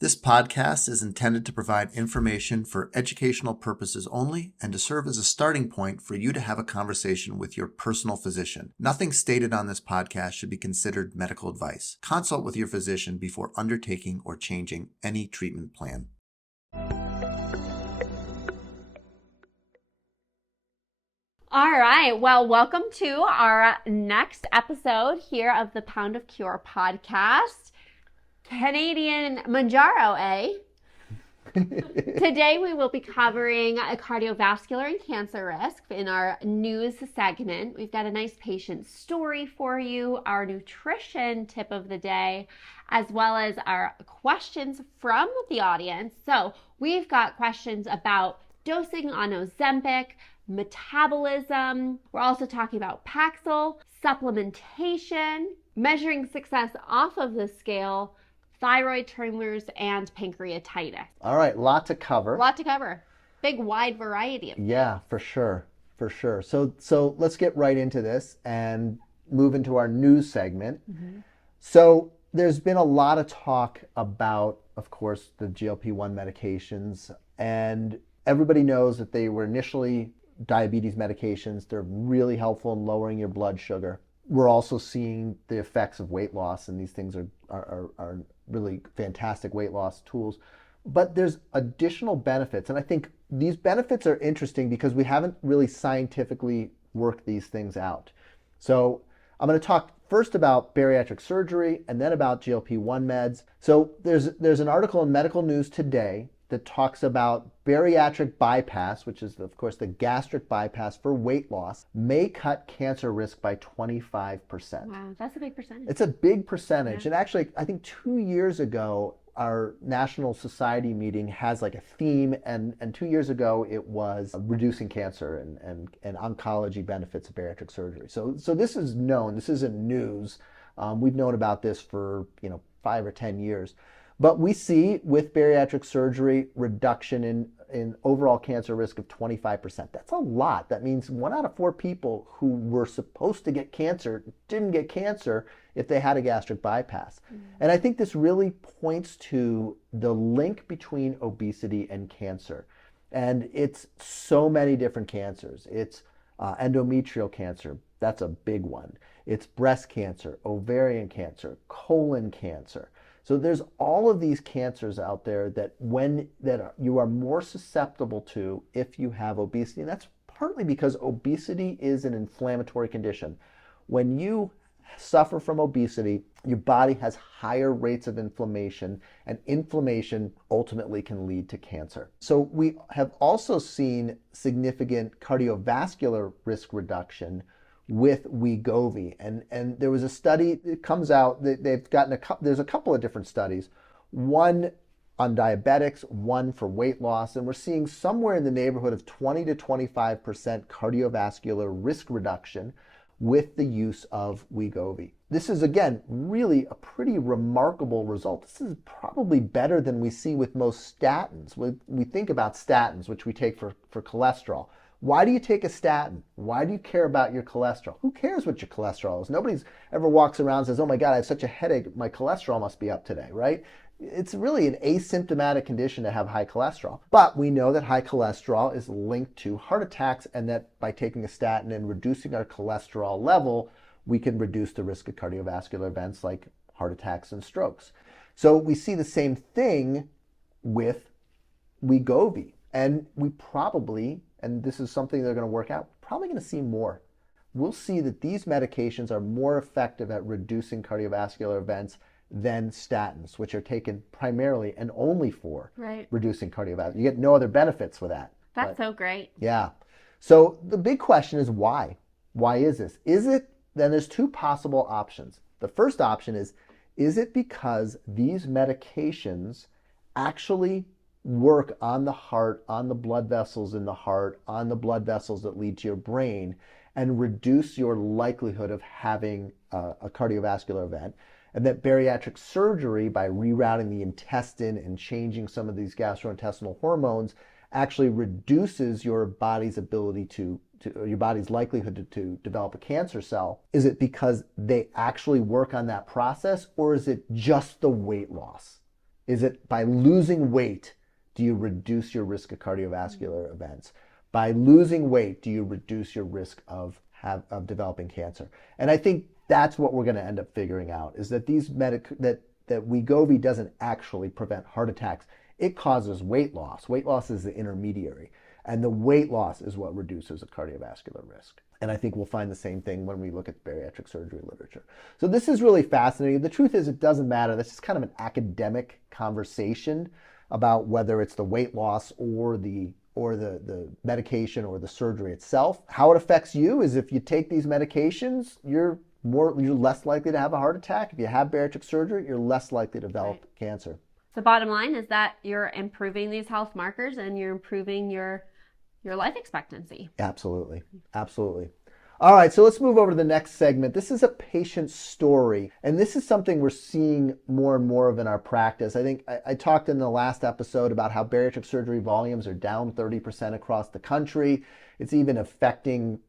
This podcast is intended to provide information for educational purposes only and to serve as a starting point for you to have a conversation with your personal physician. Nothing stated on this podcast should be considered medical advice. Consult with your physician before undertaking or changing any treatment plan. All right. Well, welcome to our next episode here of the Pound of Cure podcast. Canadian Mounjaro, eh? Today we will be covering a cardiovascular and cancer risk in our news segment. We've got a nice patient story for you, our nutrition tip of the day, as well as our questions from the audience. So we've got questions about dosing on Ozempic, metabolism. We're also talking about Paxil, supplementation, measuring success off of the scale, thyroid tumors, and pancreatitis. All right, lot to cover. Big, wide variety of things. Yeah, for sure. So let's get right into this and move into our news segment. Mm-hmm. So there's been a lot of talk about, of course, the GLP-1 medications, and everybody knows that they were initially diabetes medications. They're really helpful in lowering your blood sugar. We're also seeing the effects of weight loss, and these things are really fantastic weight loss tools. But there's additional benefits, and I think these benefits are interesting because we haven't really scientifically worked these things out. So I'm going to talk first about bariatric surgery and then about GLP-1 meds. So there's an article in Medical News Today that talks about bariatric bypass, which is, of course, the gastric bypass for weight loss, may cut cancer risk by 25%. Wow, that's a big percentage. It's a big percentage. Yeah. And actually, I think 2 years ago, our National Society meeting has like a theme, and 2 years ago, it was reducing cancer and oncology benefits of bariatric surgery. So this is known. This isn't news. We've known about this for 5 or 10 years. But we see with bariatric surgery reduction in overall cancer risk of 25%. That's a lot. That means 1 out of 4 people who were supposed to get cancer didn't get cancer if they had a gastric bypass. Mm-hmm. And I think this really points to the link between obesity and cancer. And it's so many different cancers. It's endometrial cancer. That's a big one. It's breast cancer, ovarian cancer, colon cancer. So there's all of these cancers out there that you are more susceptible to if you have obesity. And that's partly because obesity is an inflammatory condition. When you suffer from obesity, your body has higher rates of inflammation, and inflammation ultimately can lead to cancer. So we have also seen significant cardiovascular risk reduction with Wegovy, and there was a study that comes out that there's a couple of different studies, one on diabetics, one for weight loss, and we're seeing somewhere in the neighborhood of 20 to 25% cardiovascular risk reduction with the use of Wegovy. This is, again, really a pretty remarkable result. This is probably better than we see with most statins. We think about statins, which we take for cholesterol. Why do you take a statin? Why do you care about your cholesterol? Who cares what your cholesterol is? Nobody ever walks around and says, oh my God, I have such a headache, my cholesterol must be up today, right? It's really an asymptomatic condition to have high cholesterol. But we know that high cholesterol is linked to heart attacks, and that by taking a statin and reducing our cholesterol level, we can reduce the risk of cardiovascular events like heart attacks and strokes. So we see the same thing with Wegovy. And we probably, and this is something they're going to work out, probably going to see more. We'll see that these medications are more effective at reducing cardiovascular events than statins, which are taken primarily and only for reducing cardiovascular. You get no other benefits with that. That's so great. Yeah. So the big question is why? Why is this? Then there's 2 possible options. The first option is it because these medications actually work on the heart, on the blood vessels in the heart, on the blood vessels that lead to your brain, and reduce your likelihood of having a cardiovascular event? And that bariatric surgery, by rerouting the intestine and changing some of these gastrointestinal hormones, actually reduces your body's ability your body's likelihood to develop a cancer cell? Is it because they actually work on that process, or is it just the weight loss? Is it by losing weight, do you reduce your risk of cardiovascular events? By losing weight, do you reduce your risk of developing cancer? And I think that's what we're going to end up figuring out, is that that Wegovy doesn't actually prevent heart attacks. It causes weight loss. Weight loss is the intermediary, and the weight loss is what reduces the cardiovascular risk. And I think we'll find the same thing when we look at bariatric surgery literature. So this is really fascinating. The truth is, it doesn't matter. This is kind of an academic conversation about whether it's the weight loss or the medication or the surgery itself. How it affects you is if you take these medications, you're less likely to have a heart attack. If you have bariatric surgery, you're less likely to develop cancer. The bottom line is that you're improving these health markers and you're improving your life expectancy. Absolutely. Absolutely. All right, so let's move over to the next segment. This is a patient story, and this is something we're seeing more and more of in our practice. I think I talked in the last episode about how bariatric surgery volumes are down 30% across the country. It's even affecting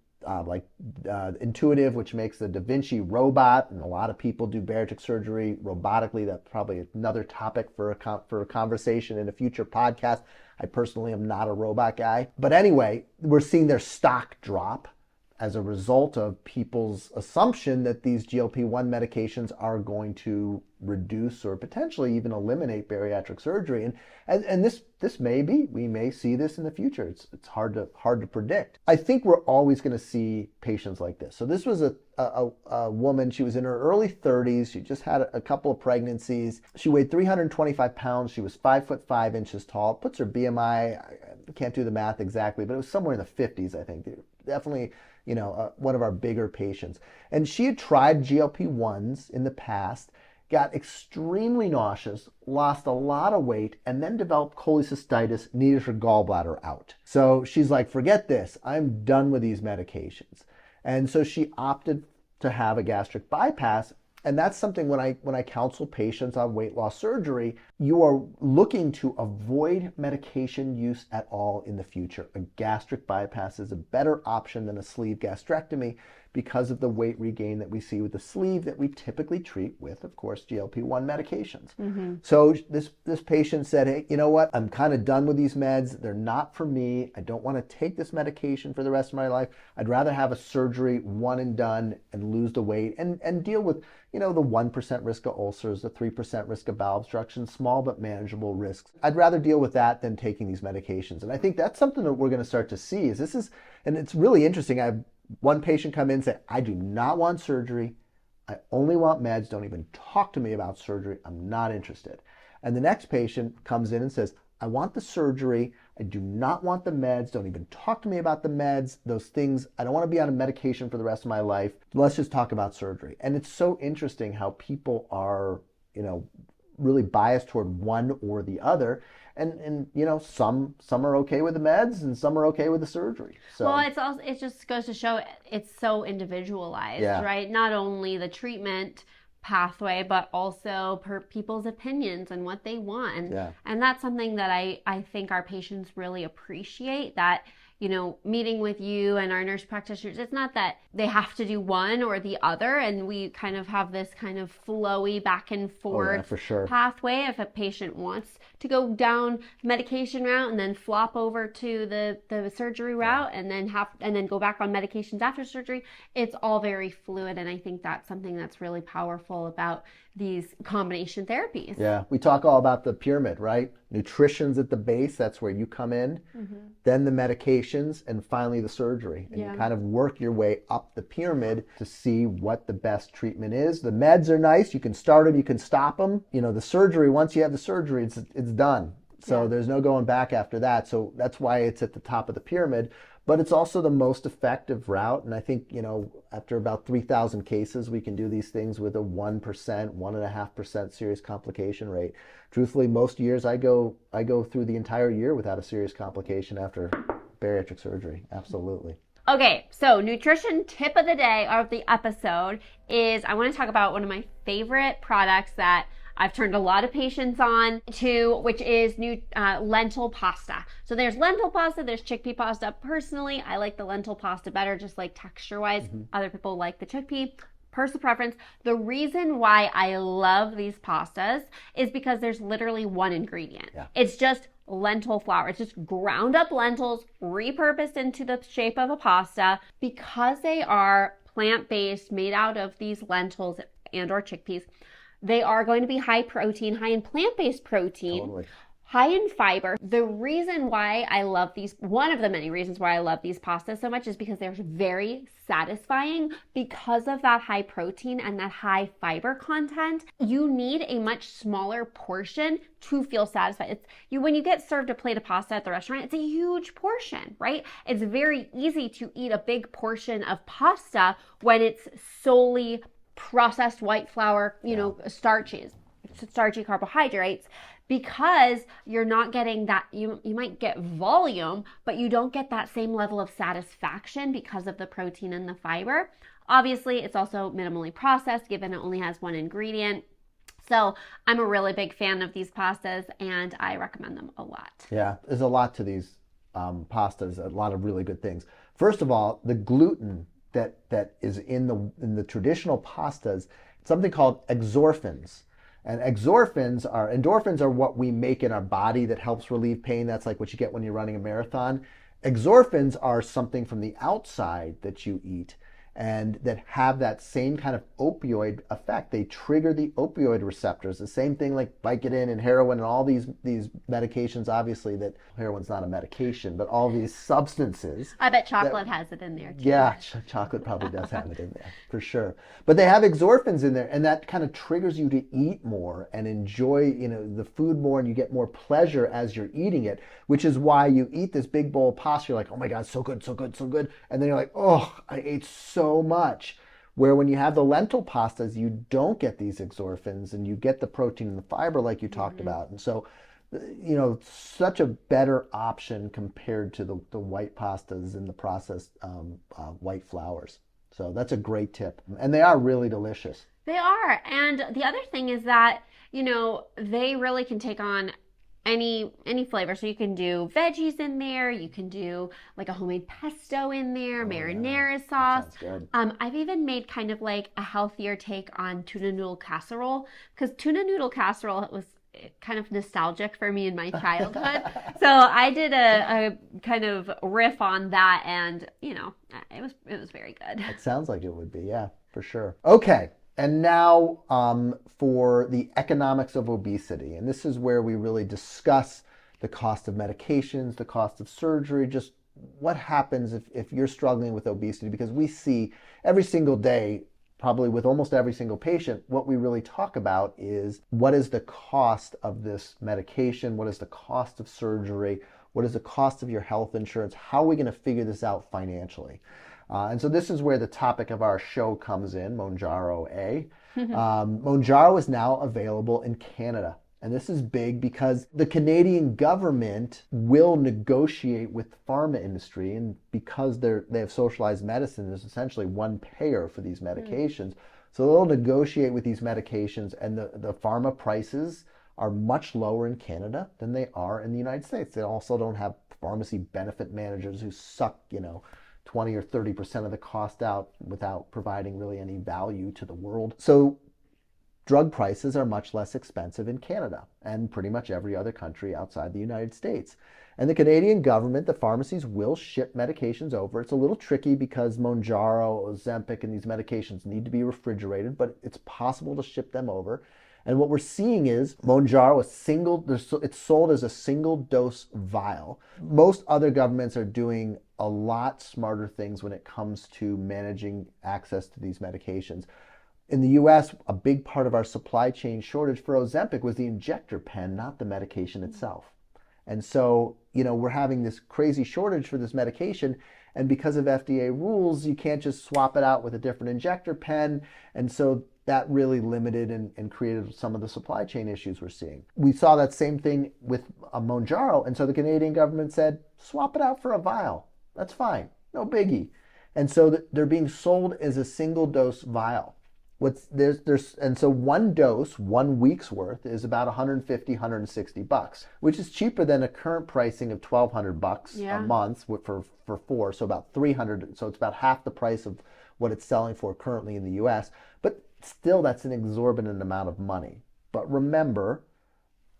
Intuitive, which makes the Da Vinci robot, and a lot of people do bariatric surgery robotically. That's probably another topic for a conversation in a future podcast. I personally am not a robot guy. But anyway, we're seeing their stock drop as a result of people's assumption that these GLP-1 medications are going to reduce or potentially even eliminate bariatric surgery. And this may be, we may see this in the future. It's hard to predict. I think we're always going to see patients like this. So this was a woman. She was in her early 30s. She just had a couple of pregnancies. She weighed 325 pounds. She was 5'5" tall. It puts her BMI, I can't do the math exactly, but it was somewhere in the 50s, I think. Definitely, one of our bigger patients. And she had tried GLP-1s in the past, got extremely nauseous, lost a lot of weight, and then developed cholecystitis, needed her gallbladder out. So she's like, forget this, I'm done with these medications. And so she opted to have a gastric bypass. And that's something when I counsel patients on weight loss surgery, you are looking to avoid medication use at all in the future. A gastric bypass is a better option than a sleeve gastrectomy because of the weight regain that we see with the sleeve that we typically treat with, of course, GLP-1 medications. Mm-hmm. So this patient said, hey, you know what? I'm kind of done with these meds. They're not for me. I don't want to take this medication for the rest of my life. I'd rather have a surgery, one and done, and lose the weight and deal with, the 1% risk of ulcers, the 3% risk of bowel obstruction, small but manageable risks. I'd rather deal with that than taking these medications. And I think that's something that we're going to start to see and it's really interesting. I have one patient come in and say, I do not want surgery. I only want meds. Don't even talk to me about surgery. I'm not interested. And the next patient comes in and says, I want the surgery. I do not want the meds. Don't even talk to me about the meds. Those things, I don't want to be on a medication for the rest of my life. Let's just talk about surgery. And it's so interesting how people are, really biased toward one or the other. And some are okay with the meds and some are okay with the surgery. So well, it just goes to show it's so individualized, right? Not only the treatment pathway, but also per people's opinions and what they want. And that's something that I think our patients really appreciate, that meeting with you and our nurse practitioners, it's not that they have to do one or the other, and we kind of have this kind of flowy back and forth for sure. pathway. If a patient wants to go down medication route and then flop over to the surgery route and then go back on medications after surgery, it's all very fluid. And I think that's something that's really powerful about these combination therapies. Yeah, we talk all about the pyramid, right? Nutrition's at the base, that's where you come in, then the medications, and finally the surgery. And you kind of work your way up the pyramid to see what the best treatment is. The meds are nice, you can start them, you can stop them. The surgery, once you have the surgery, it's done. So there's no going back after that. So that's why it's at the top of the pyramid. But it's also the most effective route. And I think, after about 3,000 cases, we can do these things with a 1%, 1.5% serious complication rate. Truthfully, most years I go through the entire year without a serious complication after bariatric surgery. Absolutely. Okay, so nutrition tip of the day of the episode is I want to talk about one of my favorite products that I've turned a lot of patients on to, which is lentil pasta. So there's lentil pasta, there's chickpea pasta. Personally, I like the lentil pasta better, just like texture-wise. Other people like the chickpea. personal preference. The reason why I love these pastas is because there's literally one ingredient. Yeah. It's just lentil flour. It's just ground up lentils repurposed into the shape of a pasta. Because they are plant-based, made out of these lentils and or chickpeas, they are going to be high protein, high in plant-based protein. Totally. High in fiber. The reason why I love these, one of the many reasons why I love these pastas so much is because they're very satisfying because of that high protein and that high fiber content. You need a much smaller portion to feel satisfied. When you get served a plate of pasta at the restaurant, it's a huge portion, right? It's very easy to eat a big portion of pasta when it's solely processed white flour, starchy carbohydrates, because you're not getting that. You might get volume, but you don't get that same level of satisfaction because of the protein and the fiber. Obviously, it's also minimally processed, given it only has one ingredient. So I'm a really big fan of these pastas, and I recommend them a lot. Yeah, there's a lot to these pastas, a lot of really good things. First of all, the gluten that is in the traditional pastas, something called exorphins. And endorphins are what we make in our body that helps relieve pain. That's like what you get when you're running a marathon. Exorphins are something from the outside that you eat and that have that same kind of opioid effect. They trigger the opioid receptors. The same thing like Vicodin and heroin and all these medications, obviously that heroin's not a medication, but all these substances. I bet chocolate has it in there too. Yeah, chocolate probably does have it in there, for sure. But they have exorphins in there, and that kind of triggers you to eat more and enjoy, the food more, and you get more pleasure as you're eating it, which is why you eat this big bowl of pasta, you're like, oh my God, so good, so good, so good. And then you're like, oh, I ate so much. Where when you have the lentil pastas, you don't get these exorphins, and you get the protein and the fiber like you talked about. And so, such a better option compared to the white pastas and the processed white flours. So that's a great tip. And they are really delicious. They are. And the other thing is that, they really can take on any flavor. So you can do veggies in there. You can do like a homemade pesto in there, marinara sauce. That sounds good. I've even made kind of like a healthier take on tuna noodle casserole, because tuna noodle casserole was kind of nostalgic for me in my childhood. So I did a kind of riff on that, and it was very good. It sounds like it would be, yeah, for sure. Okay, and now for the economics of obesity, and this is where we really discuss the cost of medications, the cost of surgery, just what happens if you're struggling with obesity, because we see every single day, probably with almost every single patient, what we really talk about is what is the cost of this medication, what is the cost of surgery, what is the cost of your health insurance, how are we going to figure this out financially? And so this is where the topic of our show comes in, Mounjaro A. Mounjaro is now available in Canada. And this is big because the Canadian government will negotiate with the pharma industry, and because they have socialized medicine, there's essentially one payer for these medications. So they'll negotiate with these medications, and the pharma prices are much lower in Canada than they are in the United States. They also don't have pharmacy benefit managers who suck, 20 or 30% of the cost out without providing really any value to the world. So drug prices are much less expensive in Canada and pretty much every other country outside the United States. And the Canadian government, the pharmacies will ship medications over. It's a little tricky because Mounjaro, Ozempic, and these medications need to be refrigerated, but it's possible to ship them over. And what we're seeing is Mounjaro, it's sold as a single dose vial. Most other governments are doing a lot smarter things when it comes to managing access to these medications. In the US, a big part of our supply chain shortage for Ozempic was the injector pen, not the medication itself. And so, we're having this crazy shortage for this medication, and because of FDA rules, you can't just swap it out with a different injector pen. And so that really limited and created some of the supply chain issues we're seeing. We saw that same thing with Mounjaro, and so the Canadian government said, swap it out for a vial. That's fine, no biggie. And so they're being sold as a single dose vial. And so one dose, 1 week's worth, is about $150, $160, which is cheaper than a current pricing of $1,200 a month for 4, so about $300. So it's about half the price of what it's selling for currently in the US, but still that's an exorbitant amount of money. But remember,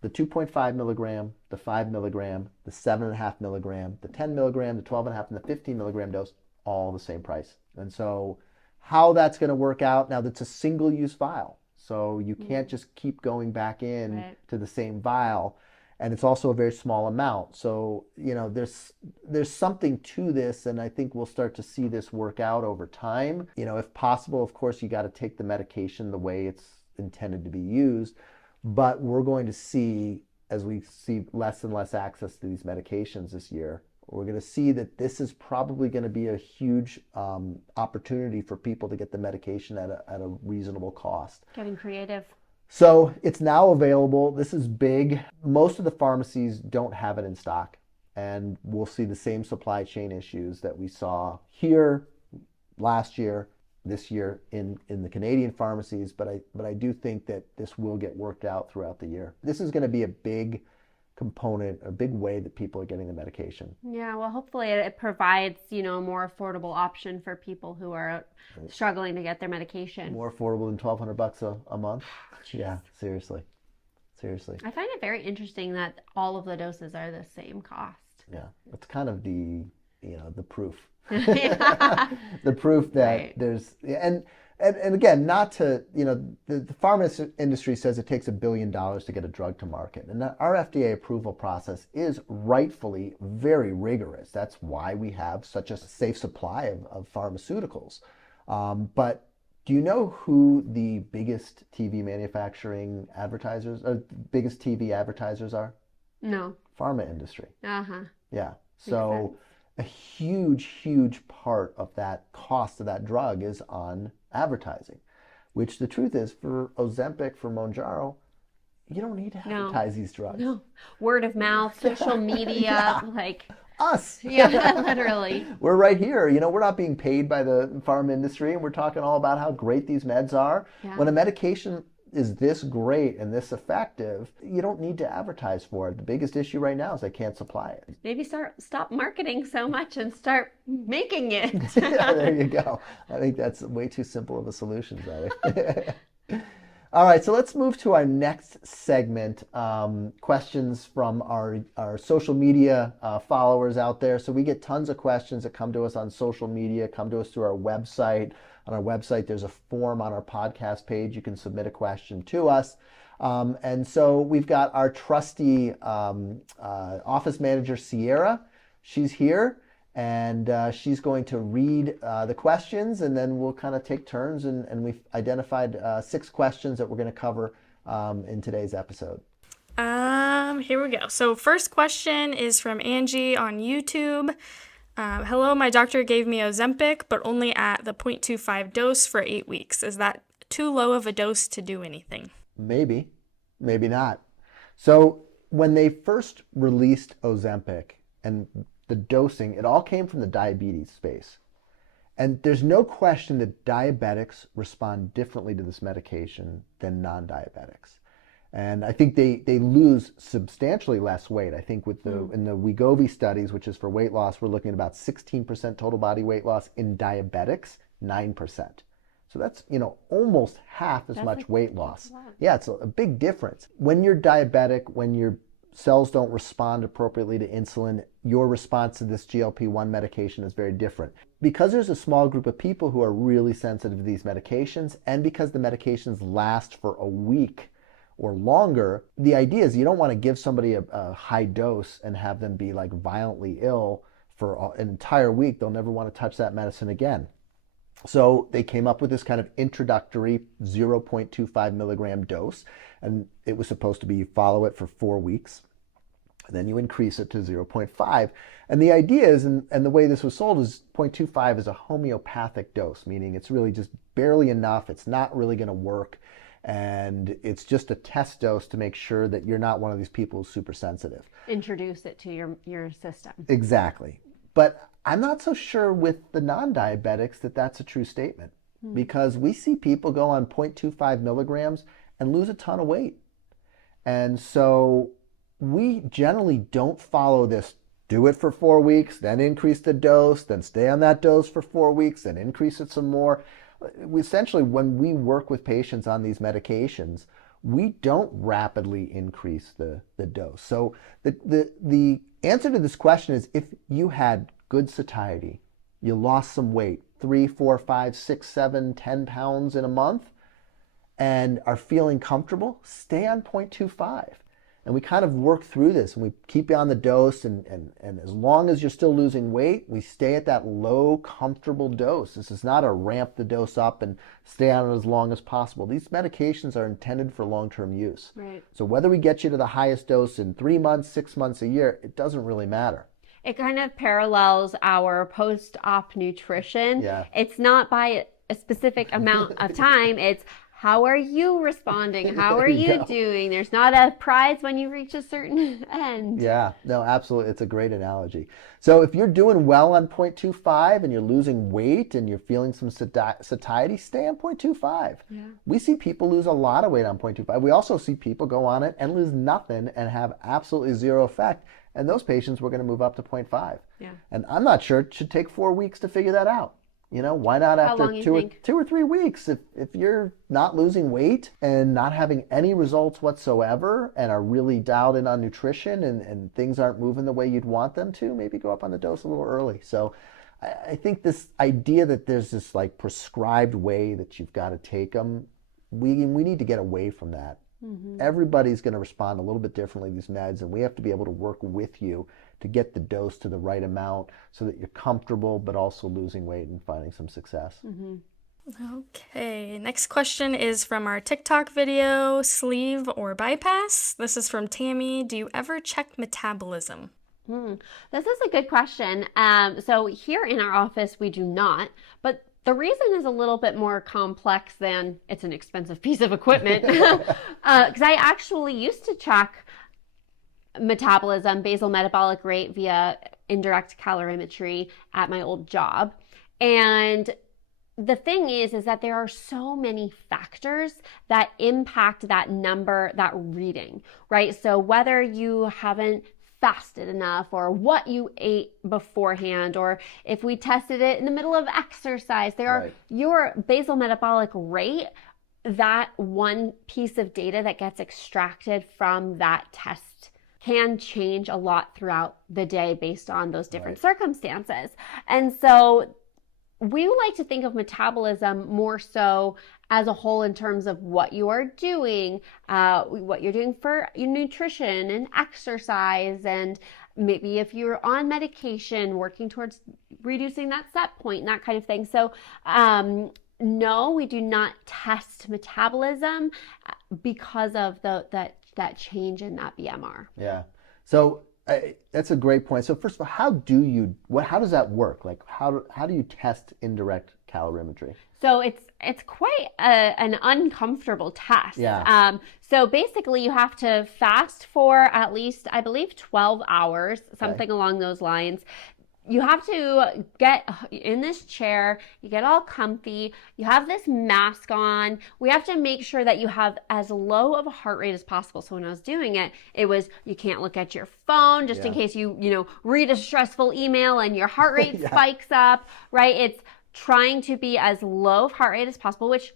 the 2.5 milligram, the 5 milligram, the 7.5 milligram, the 10 milligram, the 12.5, and the 15 milligram dose, all the same price. And so how that's going to work out, now that's a single-use vial. So you can't just keep going back in to the same vial. And it's also a very small amount. So, there's something to this, and I think we'll start to see this work out over time. If possible, of course, you got to take the medication the way it's intended to be used. But we're going to see, as we see less and less access to these medications this year, we're going to see that this is probably going to be a huge opportunity for people to get the medication at a reasonable cost. Getting creative. So it's now available. This is big. Most of the pharmacies don't have it in stock. And we'll see the same supply chain issues that we saw here last year, this year in the Canadian pharmacies, but I do think that this will get worked out throughout the year. This is going to be a big component, a big way that people are getting the medication. Yeah, well, hopefully it provides, a more affordable option for people who are struggling to get their medication. More affordable than $1,200 a month? Yeah, seriously. I find it very interesting that all of the doses are the same cost. Yeah, it's kind of the proof. Yeah. The proof that there's, and again, not to, the pharma industry says it takes $1 billion to get a drug to market. And our FDA approval process is rightfully very rigorous. That's why we have such a safe supply of pharmaceuticals. But do you know who the biggest TV manufacturing advertisers, or biggest TV advertisers are? No. Pharma industry. Uh-huh. Yeah. So a huge part of that cost of that drug is on advertising, which the truth is, for Ozempic, for Mounjaro, you don't need to advertise these drugs. No. Word of mouth, social media, like us. Yeah, literally. We're right here. We're not being paid by the pharma industry, and we're talking all about how great these meds are. Yeah. When a medication is this great and this effective, you don't need to advertise for it. The biggest issue right now is they can't supply it. Maybe stop marketing so much and start making it. Yeah, there you go. I think that's way too simple of a solution, Zoe. All right, so let's move to our next segment, questions from our social media followers out there. So we get tons of questions that come to us on social media, come to us through our website. On our website, there's a form on our podcast page. You can submit a question to us. And so we've got our trusty office manager, Sierra. She's here, and she's going to read the questions, and then we'll kind of take turns. And we've identified 6 questions that we're going to cover in today's episode. Here we go. So first question is from Angie on YouTube. Hello, my doctor gave me Ozempic, but only at the 0.25 dose for 8 weeks. Is that too low of a dose to do anything? Maybe, maybe not. So when they first released Ozempic and the dosing, it all came from the diabetes space. And there's no question that diabetics respond differently to this medication than non-diabetics. And I think they lose substantially less weight. I think in the Wegovy studies, which is for weight loss, we're looking at about 16% total body weight loss. In diabetics, 9%. So that's, almost half as much weight loss. Yeah, it's a big difference. When you're diabetic, when your cells don't respond appropriately to insulin, your response to this GLP-1 medication is very different. Because there's a small group of people who are really sensitive to these medications, and because the medications last for a week or longer, the idea is you don't want to give somebody a high dose and have them be like violently ill for an entire week. They'll never want to touch that medicine again. So they came up with this kind of introductory 0.25 milligram dose, and it was supposed to be you follow it for 4 weeks, and then you increase it to 0.5. And the idea is, and the way this was sold is 0.25 is a homeopathic dose, meaning it's really just barely enough. It's not really going to work. And it's just a test dose to make sure that you're not one of these people who's super sensitive. Introduce it to your system. Exactly. But I'm not so sure with the non-diabetics that that's a true statement, because we see people go on 0.25 milligrams and lose a ton of weight. And so we generally don't follow this do it for 4 weeks, then increase the dose, then stay on that dose for 4 weeks, then increase it some more. Essentially, when we work with patients on these medications, we don't rapidly increase the dose. So the answer to this question is, if you had good satiety, you lost some weight, 3, 4, 5, 6, 7, 10 pounds in a month, and are feeling comfortable, stay on 0.25. And we kind of work through this, and we keep you on the dose, and as long as you're still losing weight, we stay at that low, comfortable dose. This is not a ramp the dose up and stay on it as long as possible. These medications are intended for long-term use. Right. So whether we get you to the highest dose in 3 months, 6 months, a year, it doesn't really matter. It kind of parallels our post-op nutrition. Yeah. It's not by a specific amount of time. It's how are you responding? How are you doing? There's not a prize when you reach a certain end. Yeah, no, absolutely. It's a great analogy. So if you're doing well on 0.25 and you're losing weight and you're feeling some satiety, stay on 0.25. Yeah. We see people lose a lot of weight on 0.25. We also see people go on it and lose nothing and have absolutely zero effect. And those patients, we're going to move up to 0.5. Yeah. And I'm not sure it should take 4 weeks to figure that out. You know, why not after 2 or 3 weeks? If you're not losing weight and not having any results whatsoever and are really dialed in on nutrition and things aren't moving the way you'd want them to, maybe go up on the dose a little early. So I think this idea that there's this like prescribed way that you've got to take them, we need to get away from that. Mm-hmm. Everybody's going to respond a little bit differently to these meds, and we have to be able to work with you to get the dose to the right amount so that you're comfortable but also losing weight and finding some success. Mm-hmm. Okay, next question is from our TikTok video, sleeve or bypass. This is from Tammy. Do you ever check metabolism? This is a good question. So here in our office, we do not, but the reason is a little bit more complex than it's an expensive piece of equipment. Because I actually used to check metabolism, basal metabolic rate via indirect calorimetry at my old job. And the thing is that there are so many factors that impact that number, that reading, right? So whether you haven't fasted enough, or what you ate beforehand, or if we tested it in the middle of exercise, there are your basal metabolic rate, that one piece of data that gets extracted from that test can change a lot throughout the day based on those different circumstances. And so we like to think of metabolism more so as a whole in terms of what you are doing, what you're doing for your nutrition and exercise, and maybe if you're on medication, working towards reducing that set point and that kind of thing. So no, we do not test metabolism because of that change in that BMR. Yeah. So that's a great point. So first of all, how does that work? Like how do you test indirect calorimetry? So it's quite an uncomfortable test. Yeah. So basically you have to fast for at least, I believe, 12 hours, something along those lines. You have to get in this chair, you get all comfy, you have this mask on. We have to make sure that you have as low of a heart rate as possible. So when I was doing it, it was, you can't look at your phone just in case you read a stressful email and your heart rate spikes up, right? It's trying to be as low of heart rate as possible, which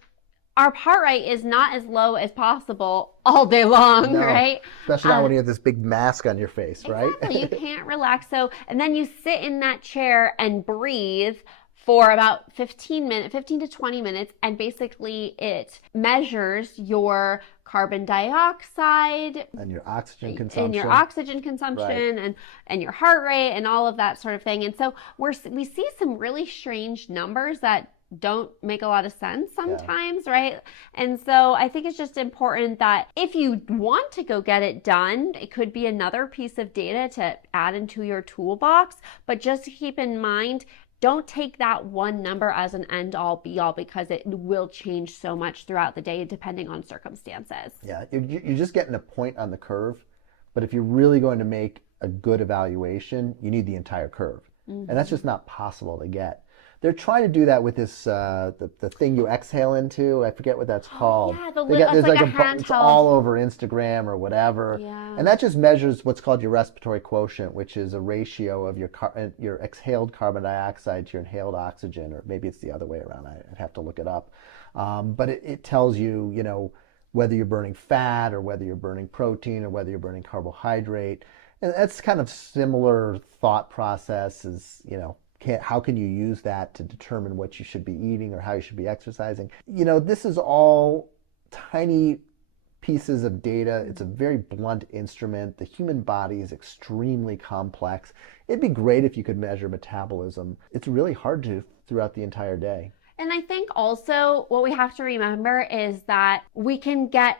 our heart rate is not as low as possible all day long, right? Especially not when you have this big mask on your face, right? Exactly. You can't relax. So, and then you sit in that chair and breathe for about 15 to 20 minutes. And basically it measures your carbon dioxide and your oxygen consumption, and your heart rate and all of that sort of thing. And so we see some really strange numbers that don't make a lot of sense sometimes, right? And so I think it's just important that if you want to go get it done, it could be another piece of data to add into your toolbox, but just keep in mind, don't take that one number as an end all be all, because it will change so much throughout the day depending on circumstances. Yeah, you're just getting a point on the curve, but if you're really going to make a good evaluation, you need the entire curve. And that's just not possible to get. They're trying to do that with this the thing you exhale into. I forget what that's called. Yeah, There's like a it's handheld. all over Instagram or whatever. Yeah. And that just measures what's called your respiratory quotient, which is a ratio of your exhaled carbon dioxide to your inhaled oxygen, or maybe it's the other way around. I'd have to look it up. But it tells you, whether you're burning fat or whether you're burning protein or whether you're burning carbohydrate. And that's kind of similar thought process as, how can you use that to determine what you should be eating or how you should be exercising? This is all tiny pieces of data. It's a very blunt instrument. The human body is extremely complex. It'd be great if you could measure metabolism. It's really hard to throughout the entire day. And I think also what we have to remember is that we can get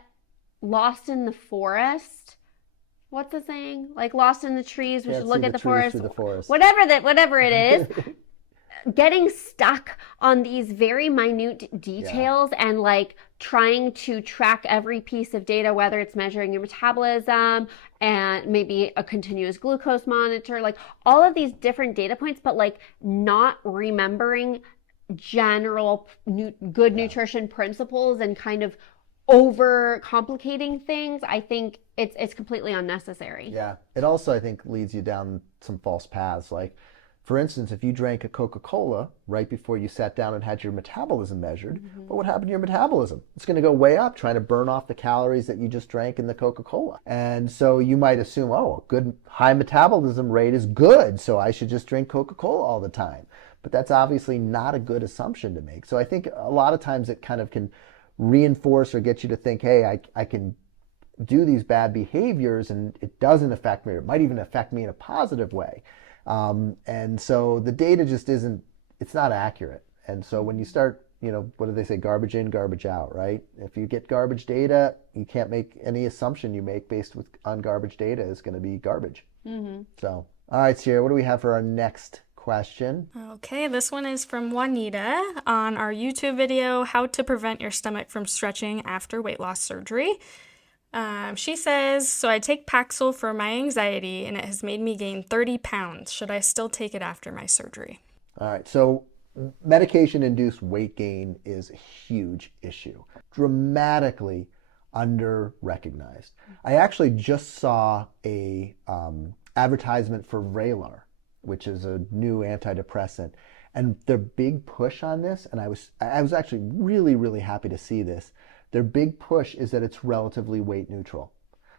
lost in the forest. What's the saying? Like lost in the trees, we should look at the forest. Whatever it is. Getting stuck on these very minute details and like trying to track every piece of data, whether it's measuring your metabolism and maybe a continuous glucose monitor, like all of these different data points, but like not remembering general good nutrition principles and kind of over complicating things, I think it's completely unnecessary. Yeah. It also, I think, leads you down some false paths. Like, for instance, if you drank a Coca-Cola right before you sat down and had your metabolism measured, but what happened to your metabolism? It's going to go way up trying to burn off the calories that you just drank in the Coca-Cola. And so you might assume, a good high metabolism rate is good, so I should just drink Coca-Cola all the time. But that's obviously not a good assumption to make. So I think a lot of times it kind of can reinforce or get you to think, hey, I can do these bad behaviors and it doesn't affect me, or it might even affect me in a positive way. And so the data just it's not accurate. And so when you start, what do they say? Garbage in, garbage out, right? If you get garbage data, you can't make any assumption you make based on garbage data is going to be garbage. Mm-hmm. So, all right, Sierra, what do we have for our next question? Okay, this one is from Juanita on our YouTube video, How to Prevent Your Stomach from Stretching After Weight Loss Surgery. She says, so I take Paxil for my anxiety and it has made me gain 30 pounds. Should I still take it after my surgery? All right, so medication-induced weight gain is a huge issue, dramatically under-recognized. I actually just saw a advertisement for Vraylar, which is a new antidepressant, and their big push on this, and I was actually really, really happy to see this. Their big push is that it's relatively weight neutral.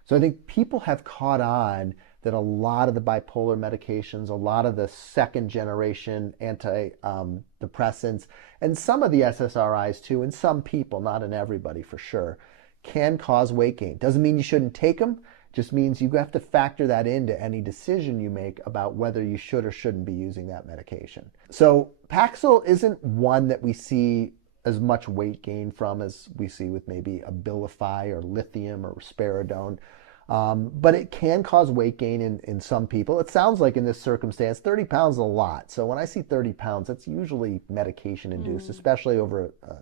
So I think people have caught on that a lot of the bipolar medications, a lot of the second generation antidepressants, and some of the SSRIs too, in some people, not in everybody for sure, can cause weight gain. Doesn't mean you shouldn't take them, just means you have to factor that into any decision you make about whether you should or shouldn't be using that medication. So Paxil isn't one that we see as much weight gain from as we see with maybe Abilify or lithium or risperidone. But it can cause weight gain in some people. It sounds like in this circumstance, 30 pounds is a lot. So when I see 30 pounds, that's usually medication induced, especially over a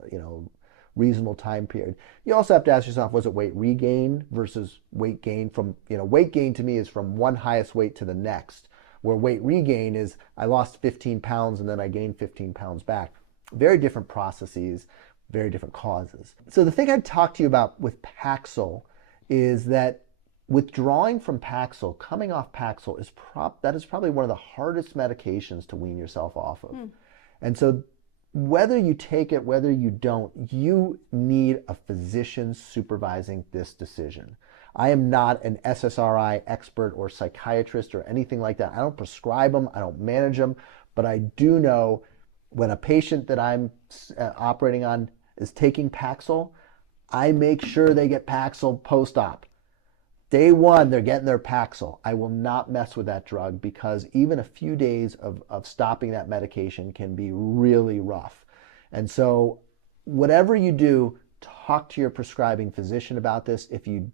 reasonable time period. You also have to ask yourself, was it weight regain versus weight gain from, weight gain to me is from one highest weight to the next, where weight regain is I lost 15 pounds and then I gained 15 pounds back. Very different processes, very different causes. So the thing I'd talk to you about with Paxil is that withdrawing from Paxil, coming off Paxil, that is probably one of the hardest medications to wean yourself off of. And so whether you take it, whether you don't, you need a physician supervising this decision. I am not an SSRI expert or psychiatrist or anything like that. I don't prescribe them, I don't manage them, but I do know when a patient that I'm operating on is taking Paxil, I make sure they get Paxil post-op. Day one, they're getting their Paxil. I will not mess with that drug because even a few days of stopping that medication can be really rough. And so whatever you do, talk to your prescribing physician about this. If you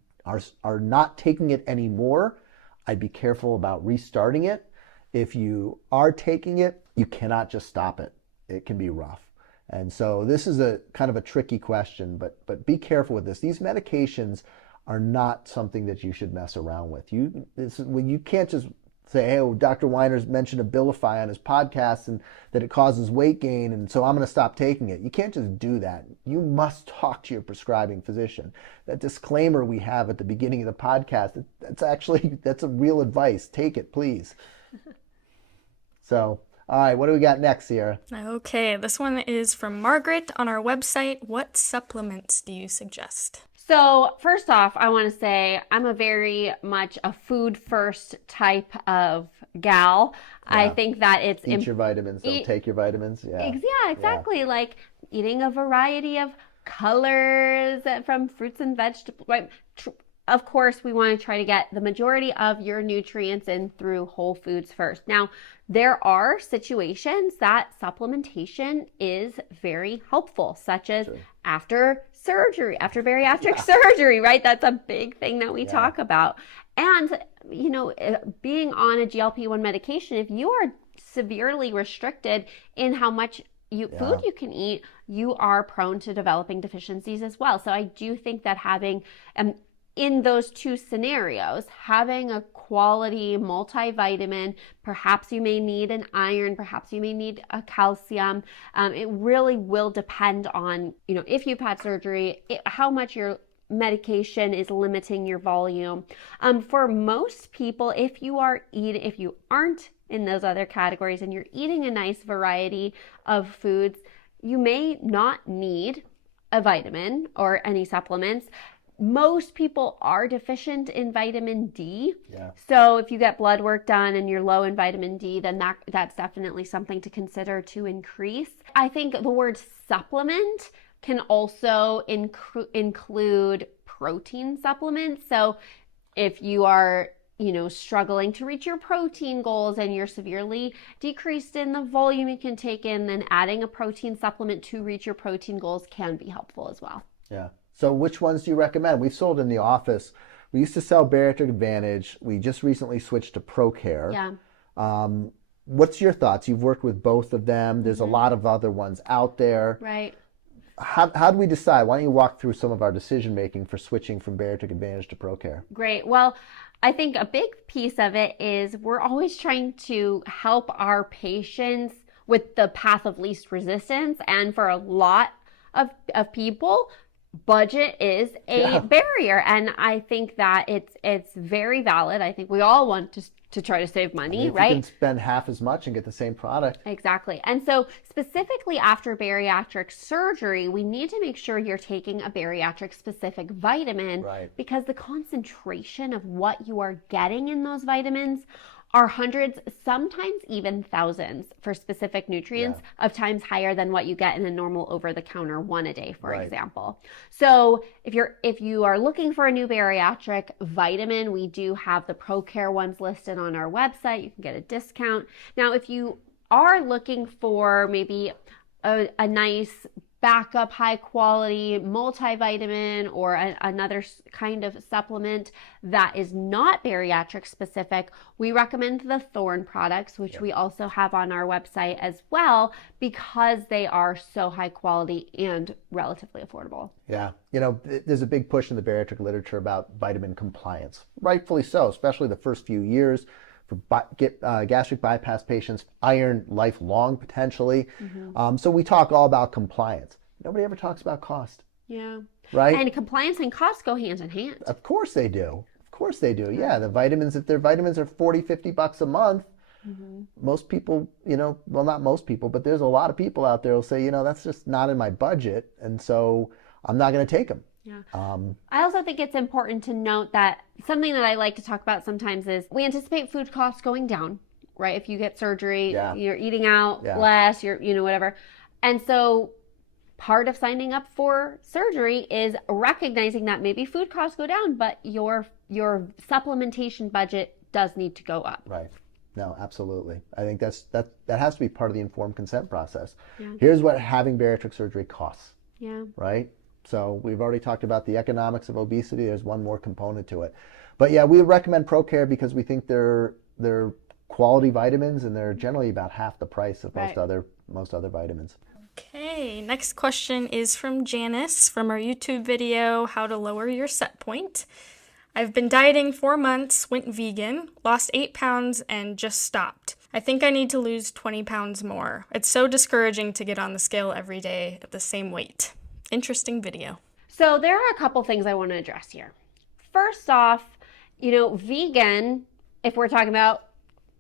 are not taking it anymore, I'd be careful about restarting it. If you are taking it, you cannot just stop it. It can be rough. And so this is a kind of a tricky question, but be careful with this. These medications are not something that you should mess around with. You can't just say, hey, well, Dr. Weiner's mentioned Abilify on his podcast and that it causes weight gain, and so I'm going to stop taking it. You can't just do that. You must talk to your prescribing physician. That disclaimer we have at the beginning of the podcast, that's a real advice. Take it, please. So, all right, what do we got next, Sierra? Okay, this one is from Margaret on our website. What supplements do you suggest? So first off, I want to say I'm a very much a food first type of gal. Yeah. I think that it's eat your vitamins, don't take your vitamins. Yeah, exactly. Yeah. Like eating a variety of colors from fruits and vegetables. Right? Of course, we want to try to get the majority of your nutrients in through whole foods first. Now, there are situations that supplementation is very helpful, such as after surgery, after bariatric surgery, right? That's a big thing that we talk about. And, being on a GLP-1 medication, if you are severely restricted in how much food you can eat, you are prone to developing deficiencies as well. So I do think that having in those two scenarios, having a quality multivitamin, perhaps you may need an iron, perhaps you may need a calcium. It really will depend on, if you've had surgery, how much your medication is limiting your volume. For most people, if you aren't in those other categories and you're eating a nice variety of foods, you may not need a vitamin or any supplements. Most people are deficient in vitamin D. Yeah. So if you get blood work done and you're low in vitamin D, then that's definitely something to consider to increase. I think the word supplement can also include protein supplements. So if you are, struggling to reach your protein goals and you're severely decreased in the volume you can take in, then adding a protein supplement to reach your protein goals can be helpful as well. Yeah. So which ones do you recommend? We've sold in the office. We used to sell Bariatric Advantage. We just recently switched to ProCare. Yeah. What's your thoughts? You've worked with both of them. There's a lot of other ones out there. Right. How do we decide? Why don't you walk through some of our decision making for switching from Bariatric Advantage to ProCare? Great. Well, I think a big piece of it is we're always trying to help our patients with the path of least resistance. And for a lot of people, budget is a barrier, and I think that it's very valid. I think we all want to try to save money, if right? You can spend half as much and get the same product. Exactly. And so specifically after bariatric surgery, we need to make sure you're taking a bariatric specific vitamin, because the concentration of what you are getting in those vitamins are hundreds, sometimes even thousands for specific nutrients of times higher than what you get in a normal over-the-counter one a day, for example. So if you are looking for a new bariatric vitamin, we do have the ProCare ones listed on our website. You can get a discount. Now, if you are looking for maybe a nice backup high quality multivitamin or another kind of supplement that is not bariatric specific, we recommend the Thorne products, which we also have on our website as well, because they are so high quality and relatively affordable. Yeah. There's a big push in the bariatric literature about vitamin compliance, rightfully so, especially the first few years. For gastric bypass patients, iron lifelong potentially. Mm-hmm. So we talk all about compliance. Nobody ever talks about cost. Yeah. Right? And compliance and cost go hand in hand. Of course they do. Yeah, the vitamins, if their vitamins are $40-$50 a month, most people, well, not most people, but there's a lot of people out there who say, that's just not in my budget, and so I'm not going to take them. Yeah. I also think it's important to note that something that I like to talk about sometimes is we anticipate food costs going down, right? If you get surgery, you're eating out less, you're, whatever. And so part of signing up for surgery is recognizing that maybe food costs go down, but your supplementation budget does need to go up. Right. No, absolutely. I think that has to be part of the informed consent process. Yeah. Here's what having bariatric surgery costs. Yeah. Right? So we've already talked about the economics of obesity. There's one more component to it. But yeah, we recommend ProCare because we think they're quality vitamins and they're generally about half the price of most other vitamins. Okay, next question is from Janice from our YouTube video, How to Lower Your Set Point. I've been dieting 4 months, went vegan, lost 8 pounds, and just stopped. I think I need to lose 20 pounds more. It's so discouraging to get on the scale every day at the same weight. Interesting video. So there are a couple things I want to address here. First off, vegan, if we're talking about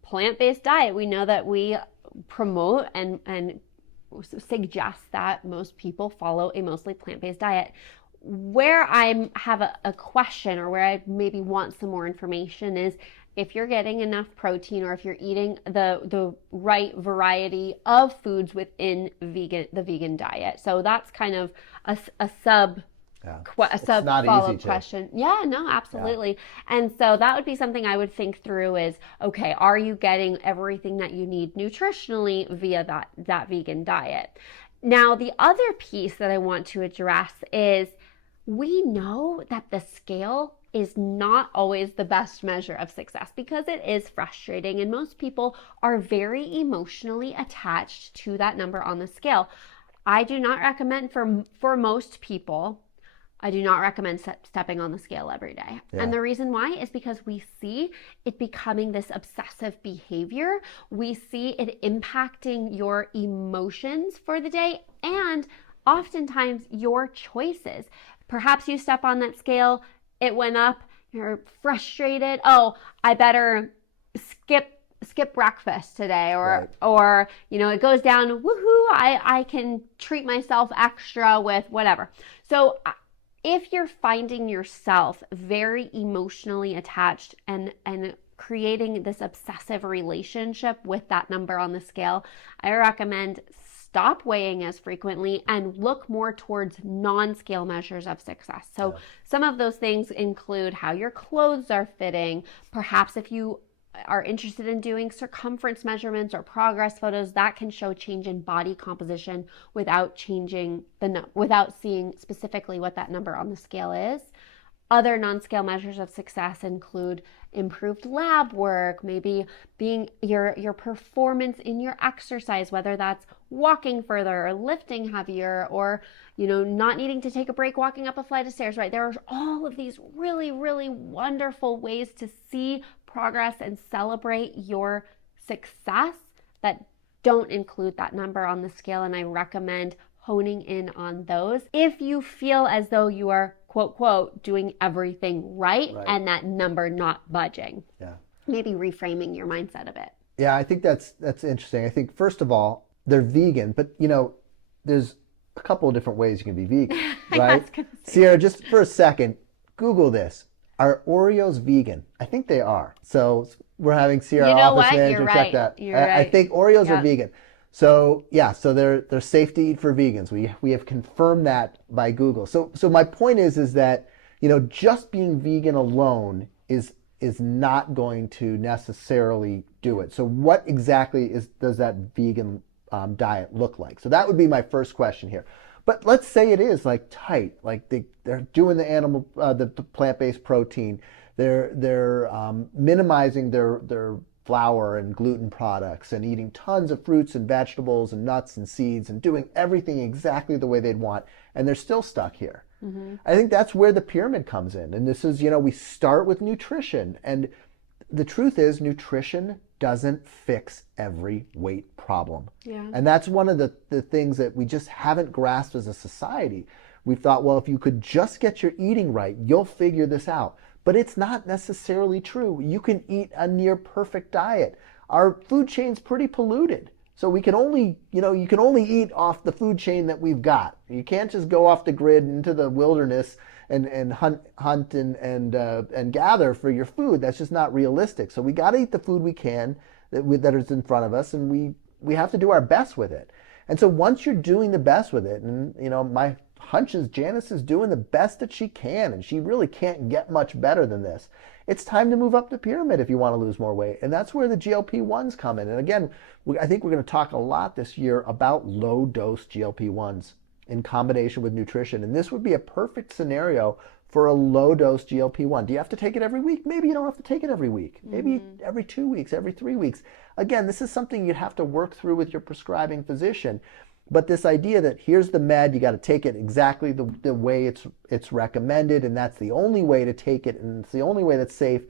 plant-based diet, we know that we promote and suggest that most people follow a mostly plant-based diet. Where I have a question, or where I maybe want some more information, is if you're getting enough protein, or if you're eating the right variety of foods within the vegan diet. So that's kind of a sub follow-up question. Yeah, no, absolutely. Yeah. And so that would be something I would think through is, okay, are you getting everything that you need nutritionally via that vegan diet? Now, the other piece that I want to address is, we know that the scale is not always the best measure of success, because it is frustrating, and most people are very emotionally attached to that number on the scale. I do not recommend, for most people, I do not recommend stepping on the scale every day. Yeah. And the reason why is because we see it becoming this obsessive behavior. We see it impacting your emotions for the day, and oftentimes your choices. Perhaps you step on that scale, it went up, you're frustrated. Oh, I better skip breakfast today, or it goes down, woohoo, I can treat myself extra with whatever. So if you're finding yourself very emotionally attached and creating this obsessive relationship with that number on the scale, I recommend stop weighing as frequently and look more towards non-scale measures of success. So some of those things include how your clothes are fitting. Perhaps if you are interested in doing circumference measurements or progress photos, that can show change in body composition without without seeing specifically what that number on the scale is. Other non-scale measures of success include improved lab work, maybe being your performance in your exercise, whether that's walking further or lifting heavier, or not needing to take a break walking up a flight of stairs, right? There are all of these really, really wonderful ways to see progress and celebrate your success that don't include that number on the scale, and I recommend honing in on those if you feel as though you are, quote, quote, doing everything right and that number not budging. Yeah. Maybe reframing your mindset a bit. Yeah, I think that's interesting. I think, first of all, they're vegan, but there's a couple of different ways you can be vegan, right? Sierra, just for a second, Google this. Are Oreos vegan? I think they are. So we're having Sierra office manager check that. I think Oreos are vegan. So so they're safe to eat for vegans. We have confirmed that by Google. So my point is that just being vegan alone is not going to necessarily do it. So what exactly does that vegan diet look like? So that would be my first question here. But let's say it is like tight, like they're doing the animal, the plant-based protein. They're minimizing their flour and gluten products and eating tons of fruits and vegetables and nuts and seeds and doing everything exactly the way they'd want, and they're still stuck here. Mm-hmm. I think that's where the pyramid comes in. And this is, we start with nutrition, and the truth is nutrition doesn't fix every weight problem. Yeah. And that's one of the things that we just haven't grasped as a society. We've thought, well, if you could just get your eating right, you'll figure this out. But it's not necessarily true. You can eat a near perfect diet. Our food chain's pretty polluted. So we can only, you can only eat off the food chain that we've got. You can't just go off the grid into the wilderness and hunt and gather for your food. That's just not realistic. So we got to eat the food we can that is in front of us, and we have to do our best with it. And so once you're doing the best with it, and my hunch is Janice is doing the best that she can, and she really can't get much better than this. It's time to move up the pyramid if you want to lose more weight, and that's where the GLP-1s come in. And again, I think we're going to talk a lot this year about low-dose GLP-1s in combination with nutrition, and this would be a perfect scenario for a low-dose GLP-1. Do you have to take it every week? Maybe you don't have to take it every week. Maybe every 2 weeks, every 3 weeks. Again, this is something you'd have to work through with your prescribing physician. But this idea that here's the med, you got to take it exactly the way it's recommended, and that's the only way to take it, and it's the only way that's safe,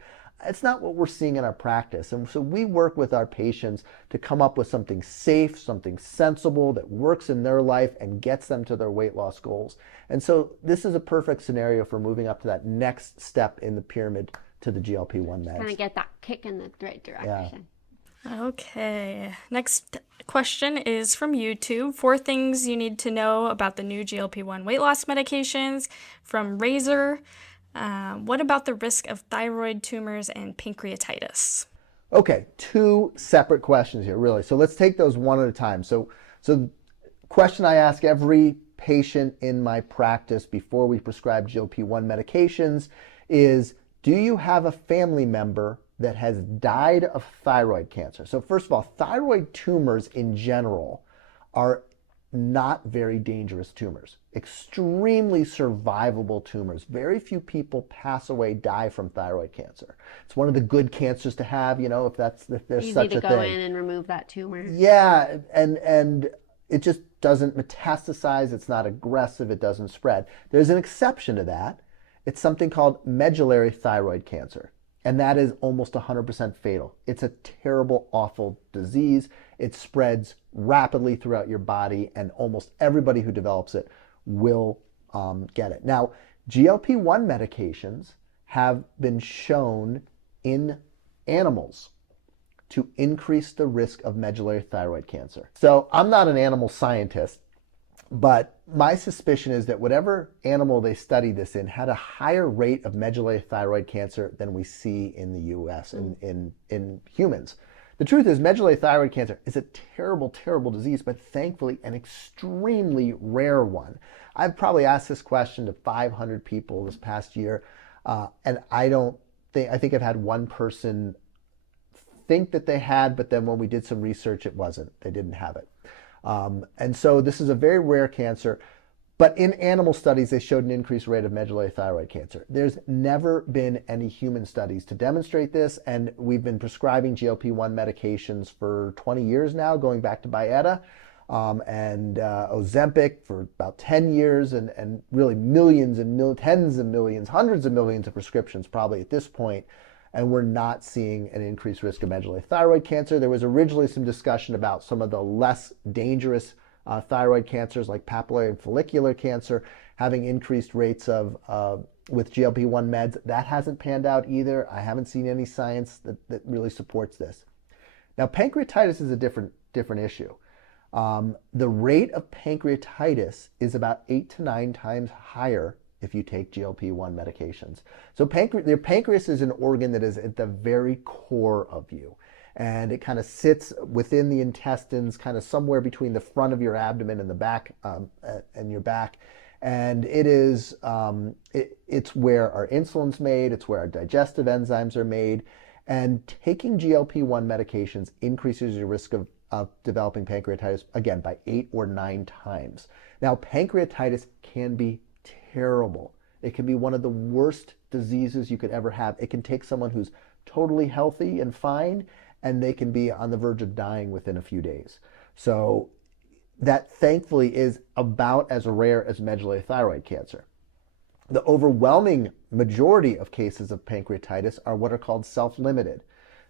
it's not what we're seeing in our practice. And so we work with our patients to come up with something safe, something sensible that works in their life and gets them to their weight loss goals. And so this is a perfect scenario for moving up to that next step in the pyramid to the GLP-1 meds. Kind of get that kick in the right direction. Okay. Next question is from YouTube. 4 things you need to know about the new GLP-1 weight loss medications from Razor. What about the risk of thyroid tumors and pancreatitis? Okay, 2 separate questions here, really. So let's take those one at a time. So question I ask every patient in my practice before we prescribe GLP-1 medications is, do you have a family member that has died of thyroid cancer? So first of all, thyroid tumors in general are not very dangerous tumors, extremely survivable tumors. Very few people pass away, die from thyroid cancer. It's one of the good cancers to have, if there's Easy such a to thing. go in and remove that tumor. Yeah, and it just doesn't metastasize, it's not aggressive, it doesn't spread. There's an exception to that. It's something called medullary thyroid cancer. And that is almost 100% fatal. It's a terrible, awful disease. It spreads rapidly throughout your body, and almost everybody who develops it will get it. Now, GLP-1 medications have been shown in animals to increase the risk of medullary thyroid cancer. So I'm not an animal scientist, but my suspicion is that whatever animal they studied this in had a higher rate of medullary thyroid cancer than we see in the US, in humans. The truth is, medullary thyroid cancer is a terrible, terrible disease, but thankfully an extremely rare one. I've probably asked this question to 500 people this past year, and I think I've had one person think that they had, but then when we did some research, it wasn't. They didn't have it. And so this is a very rare cancer, but in animal studies, they showed an increased rate of medullary thyroid cancer. There's never been any human studies to demonstrate this, and we've been prescribing GLP-1 medications for 20 years now, going back to Byetta, and Ozempic for about 10 years, and really millions and tens of millions, hundreds of millions of prescriptions probably at this point. And we're not seeing an increased risk of medullary thyroid cancer. There was originally some discussion about some of the less dangerous thyroid cancers like papillary and follicular cancer having increased rates of with GLP-1 meds. That hasn't panned out either. I haven't seen any science that really supports this. Now, pancreatitis is a different issue. The rate of pancreatitis is about 8 to 9 times higher if you take GLP-1 medications. So your pancreas is an organ that is at the very core of you. And it kind of sits within the intestines, kind of somewhere between the front of your abdomen and the back, and your back. And it is, it's where our insulin's made, it's where our digestive enzymes are made. And taking GLP-1 medications increases your risk of developing pancreatitis, again, by 8 or 9 times. Now, pancreatitis can be terrible. It can be one of the worst diseases you could ever have. It can take someone who's totally healthy and fine, and they can be on the verge of dying within a few days. So that thankfully is about as rare as medullary thyroid cancer. The overwhelming majority of cases of pancreatitis are what are called self-limited,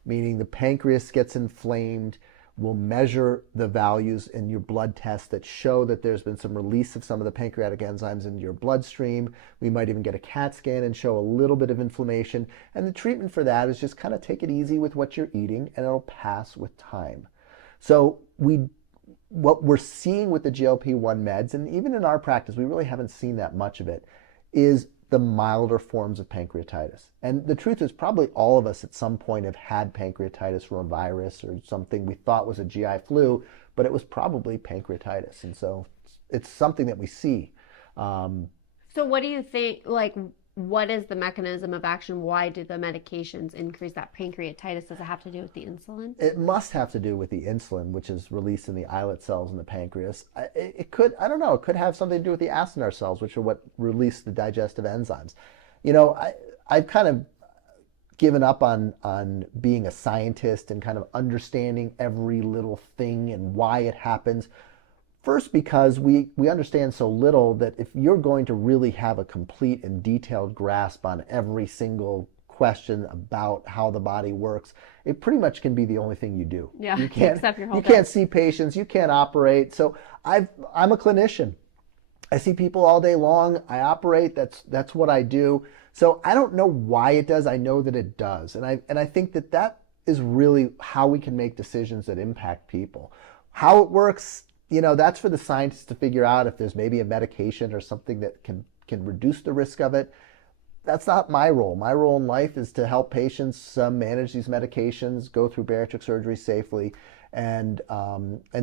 meaning the pancreas gets inflamed. We'll measure the values in your blood tests that show that there's been some release of some of the pancreatic enzymes into your bloodstream. We might even get a CAT scan and show a little bit of inflammation. And the treatment for that is just kind of take it easy with what you're eating, and it'll pass with time. So what we're seeing with the GLP-1 meds, and even in our practice, we really haven't seen that much of it, is the milder forms of pancreatitis. And the truth is, probably all of us at some point have had pancreatitis from a virus or something we thought was a GI flu, but it was probably pancreatitis. And so it's something that we see. So what do you think, what is the mechanism of action? Why do the medications increase that pancreatitis? Does it have to do with the insulin? It must have to do with the insulin, which is released in the islet cells in the pancreas. It could, I don't know, it could have something to do with the acinar cells, which are what release the digestive enzymes. I've kind of given up on being a scientist and kind of understanding every little thing and why it happens. First, because we understand so little that if you're going to really have a complete and detailed grasp on every single question about how the body works, it pretty much can be the only thing you do. Yeah, you can't, except your whole you can't day. see patients, you can't operate. So I'm a clinician. I see people all day long. I operate. That's what I do. So I don't know why it does. I know that it does, and I think that is really how we can make decisions that impact people. How it works, that's for the scientists to figure out. If there's maybe a medication or something that can reduce the risk of it, that's not my role. My role in life is to help patients manage these medications, go through bariatric surgery safely, and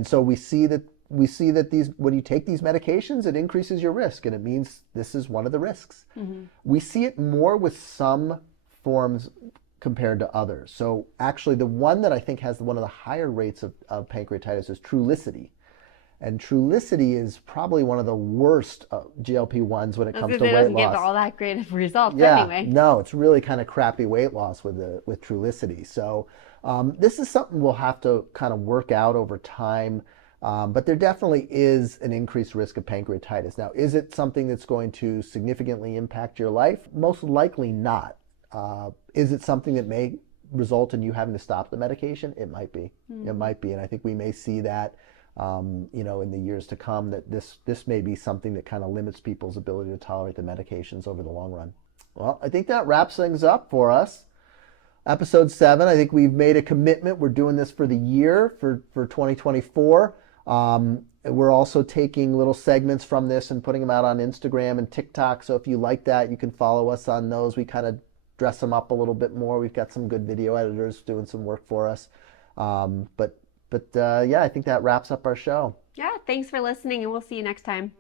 so we see that when you take these medications, it increases your risk, and it means this is one of the risks. Mm-hmm. We see it more with some forms compared to others. So actually, the one that I think has one of the higher rates of pancreatitis is Trulicity. And Trulicity is probably one of the worst GLP-1s when it comes to weight loss. It doesn't give all that great of results yeah, anyway. No, it's really kind of crappy weight loss with Trulicity. So this is something we'll have to kind of work out over time. But there definitely is an increased risk of pancreatitis. Now, is it something that's going to significantly impact your life? Most likely not. Is it something that may result in you having to stop the medication? It might be. It might be. And I think we may see that in the years to come, that this may be something that kind of limits people's ability to tolerate the medications over the long run. Well, I think that wraps things up for us. Episode 7, I think we've made a commitment. We're doing this for the year, for 2024. We're also taking little segments from this and putting them out on Instagram and TikTok. So if you like that, you can follow us on those. We kind of dress them up a little bit more. We've got some good video editors doing some work for us. But I think that wraps up our show. Yeah, thanks for listening, and we'll see you next time.